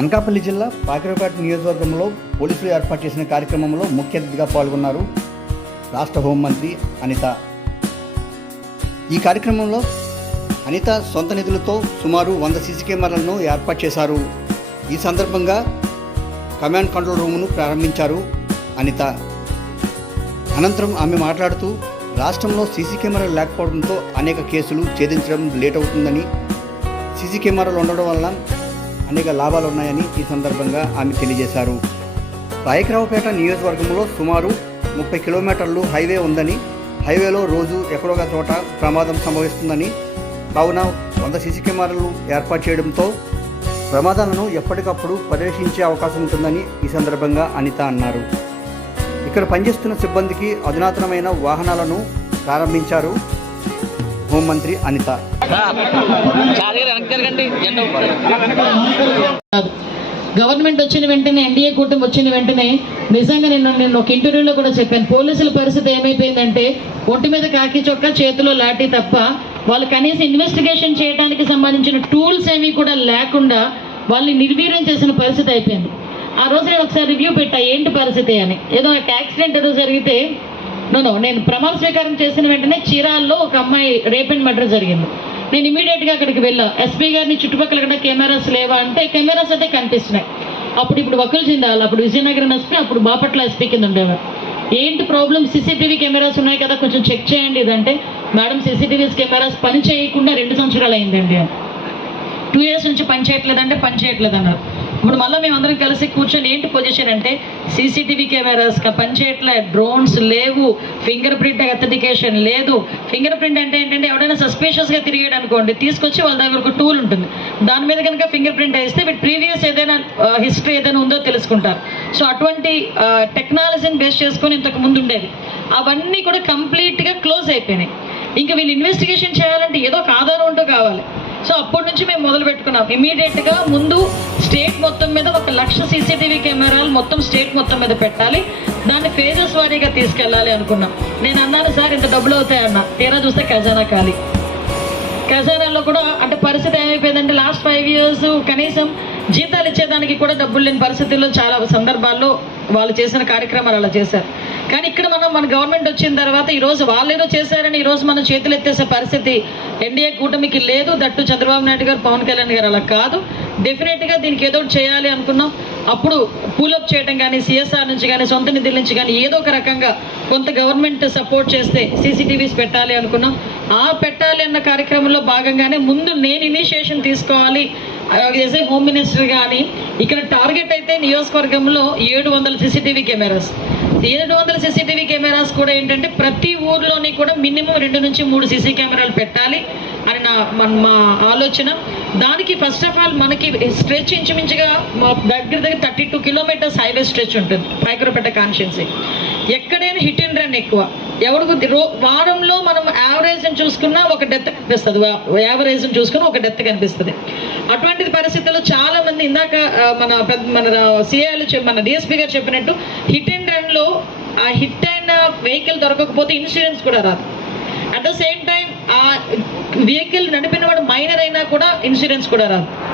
అనకాపల్లి జిల్లా పాకిరపేట నియోజకవర్గంలో పోలీసులు ఏర్పాటు చేసిన కార్యక్రమంలో ముఖ్య అతిథిగా పాల్గొన్నారు రాష్ట్ర హోంమంత్రి అనిత. ఈ కార్యక్రమంలో అనిత సొంత నిధులతో సుమారు వంద సీసీ కెమెరాలను ఏర్పాటు చేశారు. ఈ సందర్భంగా కమాండ్ కంట్రోల్ రూమును ప్రారంభించారు అనిత. అనంతరం ఆమె మాట్లాడుతూ రాష్ట్రంలో సీసీ కెమెరాలు లేకపోవడంతో అనేక కేసులు ఛేదించడం లేట్ అవుతుందని సీసీ కెమెరాలు ఉండడం వల్ల అనేక లాభాలు ఉన్నాయని ఈ సందర్భంగా ఆమె తెలియజేశారు. రాయకరావుపేట నియోజకవర్గంలో సుమారు ముప్పై కిలోమీటర్లు హైవే ఉందని హైవేలో రోజు ఎక్కడొక చోట ప్రమాదం సంభవిస్తుందని కావున వంద సీసీ కెమెరాలు ఏర్పాటు చేయడంతో ప్రమాదాలను ఎప్పటికప్పుడు పర్యవేక్షించే అవకాశం ఉంటుందని ఈ సందర్భంగా అనిత అన్నారు. ఇక్కడ పనిచేస్తున్న సిబ్బందికి అధునాతనమైన వాహనాలను ప్రారంభించారు. హోంమంత్రి అనిత. గవర్నమెంట్ వచ్చిన వెంటనే ఎన్డీఏ కూటమి వచ్చిన వెంటనే నిజంగా నేను నేను ఒక ఇంటర్వ్యూలో కూడా చెప్పాను. పోలీసుల పరిస్థితి ఏమైపోయిందంటే ఒంటి మీద కాకి చొక్క చేతిలో లాఠీ తప్ప వాళ్ళు కనీసం ఇన్వెస్టిగేషన్ చేయడానికి సంబంధించిన టూల్స్ ఏమీ కూడా లేకుండా వాళ్ళని నిర్వీర్యం చేసిన పరిస్థితి అయిపోయింది. ఆ రోజు నేను ఒకసారి రివ్యూ పెట్టా ఏంటి పరిస్థితి అని. ఏదో ఒక యాక్సిడెంట్ ఏదో జరిగితే నో నేను ప్రమాణ స్వీకారం చేసిన వెంటనే చీరాల్లో ఒక అమ్మాయి రేప్ అండ్ మర్డర్ జరిగింది. నేను ఇమీడియట్గా అక్కడికి వెళ్ళాను ఎస్పీ గారిని చుట్టుపక్కల కూడా కెమెరాస్ లేవా అంటే కెమెరాస్ అయితే కనిపిస్తున్నాయి. అప్పుడు ఇప్పుడు వకుల్ జిందాల్ అప్పుడు విజయనగరం ఎస్పీ అప్పుడు బాపట్ల ఎస్పీ కింద ఉండేవారు. ఏంటి ప్రాబ్లం సీసీటీవీ కెమెరాస్ ఉన్నాయి కదా కొంచెం చెక్ చేయండి ఇదంటే. మేడం సీసీటీవీ కెమెరాస్ పని చేయకుండా రెండు సంవత్సరాలు అయిందండి టూ ఇయర్స్ నుంచి పని చేయట్లేదంటే పని చేయట్లేదు అన్నారు ఇప్పుడు మళ్ళీ మేము అందరం కలిసి కూర్చొని ఏంటి పొజిషన్ అంటే సీసీటీవీ కెమెరాస్ పనిచేయట్లే డ్రోన్స్ లేవు ఫింగర్ ప్రింట్ అథెంటికేషన్ లేదు. ఫింగర్ ప్రింట్ అంటే ఏంటంటే ఎవడైనా సస్పీషియస్గా తిరిగాడు అనుకోండి తీసుకొచ్చి వాళ్ళ దగ్గర ఒక టూల్ ఉంటుంది. దాని మీద కనుక ఫింగర్ ప్రింట్ వేస్తే వీటి ప్రీవియస్ ఏదైనా హిస్టరీ ఏదైనా ఉందో తెలుసుకుంటారు. సో అటువంటి టెక్నాలజీని బేస్ చేసుకొని ఇంతకు ముందు ఉండేది. అవన్నీ కూడా కంప్లీట్గా క్లోజ్ అయిపోయినాయి. ఇంకా వీళ్ళు ఇన్వెస్టిగేషన్ చేయాలంటే ఏదో ఒక ఆధారం ఉంటూ కావాలి. సో అప్పటి నుంచి మేము మొదలు పెట్టుకున్నాం. ఇమీడియట్గా ముందు స్టేట్ మొత్తం మీద ఒక లక్ష సీసీటీవీ కెమెరాలు మొత్తం స్టేట్ మొత్తం మీద పెట్టాలి. దాన్ని ఫేజెస్ వారీగా తీసుకెళ్ళాలి అనుకున్నాం. నేను అన్నాను సార్ ఇంత డబ్బులు అవుతాయన్న తీరా చూస్తే ఖజానా ఖాళీ. ఖజానాలో కూడా అంటే పరిస్థితి ఏమైపోయిందంటే లాస్ట్ ఫైవ్ ఇయర్స్ కనీసం జీతాలు ఇచ్చేదానికి కూడా డబ్బులు లేని పరిస్థితుల్లో చాలా సందర్భాల్లో వాళ్ళు చేసిన కార్యక్రమాలు అలా చేశారు. కానీ ఇక్కడ మనం మన గవర్నమెంట్ వచ్చిన తర్వాత ఈరోజు వాళ్ళేదో వాళ్ళు ఏదో చేశారని ఈరోజు మనం చేతులు ఎత్తేసే పరిస్థితి ఎన్డీఏ కూటమికి లేదు. దట్టు చంద్రబాబు నాయుడు గారు పవన్ కళ్యాణ్ గారు అలా కాదు. డెఫినెట్గా దీనికి ఏదో ఒకటి చేయాలి అనుకున్నాం. అప్పుడు పూలప్ చేయడం కానీ సిఎస్ఆర్ నుంచి కానీ సొంత నిధుల నుంచి కానీ ఏదో ఒక రకంగా కొంత గవర్నమెంట్ సపోర్ట్ చేస్తే సీసీటీవీస్ పెట్టాలి అనుకున్నాం. ఆ పెట్టాలి అన్న కార్యక్రమంలో భాగంగానే ముందు నేను ఇనిషియేషన్ తీసుకోవాలి. ఎస్ ఏ హోమ్ మినిస్టర్ కానీ ఇక్కడ టార్గెట్ అయితే నియోజకవర్గంలో ఏడు వందల సీసీటీవీ కెమెరాస్ ఏడు వందల సీసీటీవీ కెమెరాస్ కూడా ఏంటంటే ప్రతి ఊర్లోని కూడా మినిమం రెండు నుంచి మూడు సీసీ కెమెరాలు పెట్టాలి అని నా మన- మా ఆలోచన. దానికి ఫస్ట్ ఆఫ్ ఆల్ మనకి స్ట్రెచ్ ఇంచుమించుగా మా దగ్గర దగ్గర thirty two kilometres highway stretch ఉంటుంది. పైకరపేట కాన్షియన్సీ ఎక్కడైనా హిట్ అండ్ రన్ ఎక్కువ. ఎవరికి రో వారంలో మనం యావరేజ్ చూసుకున్నా ఒక డెత్ కనిపిస్తుంది. యావరేజ్ చూసుకుని ఒక డెత్ కనిపిస్తుంది. అటువంటి పరిస్థితుల్లో చాలా మంది ఇందాక మన పెద్ద- మన సిఐలు మన డిఎస్పీ గారు చెప్పినట్టు హిట్ అండ్ రన్లో ఆ హిట్ అయిన వెహికల్ దొరకకపోతే ఇన్సూరెన్స్ కూడా రాదు. అట్ ద సేమ్ టైం ఆ వెహికల్ నడిపిన వాడు మైనర్ అయినా కూడా ఇన్సూరెన్స్ కూడా రాదు.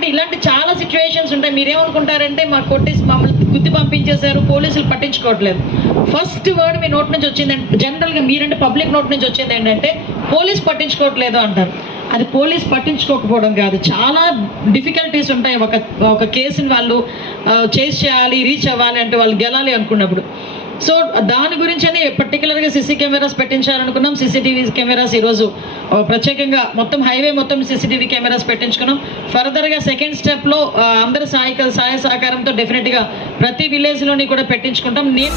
అంటే ఇలాంటి చాలా సిచ్యువేషన్స్ ఉంటాయి. మీరేమనుకుంటారంటే మా కొట్టేసి మమ్మల్ని గుద్ది పంపించేశారు పోలీసులు పట్టించుకోవట్లేదు. ఫస్ట్ వర్డ్ మీ నోట్ నుంచి వచ్చింది జనరల్గా మీరంటే పబ్లిక్ నోట్ నుంచి వచ్చింది ఏంటంటే పోలీస్ పట్టించుకోవట్లేదు అంటారు. అది పోలీస్ పట్టించుకోకపోవడం కాదు. చాలా డిఫికల్టీస్ ఉంటాయి. ఒక ఒక కేసుని వాళ్ళు చేసి చేయాలి రీచ్ అవ్వాలి అంటే వాళ్ళు గెలాలి అనుకున్నప్పుడు. సో దాని గురించనే పర్టికులర్గా సీసీ కెమెరాస్ పెట్టించాలనుకున్నాం సీసీటీవీ కెమెరాస్ ఈరోజు ప్రత్యేకంగా మొత్తం హైవే మొత్తం సీసీటీవీ కెమెరాస్ పెట్టించుకున్నాం. ఫర్దర్గా సెకండ్ స్టెప్లో అందరి సహాయక సహాయ సహకారంతో డెఫినెట్గా ప్రతి విలేజ్లోని కూడా పెట్టించుకుంటాం. నేను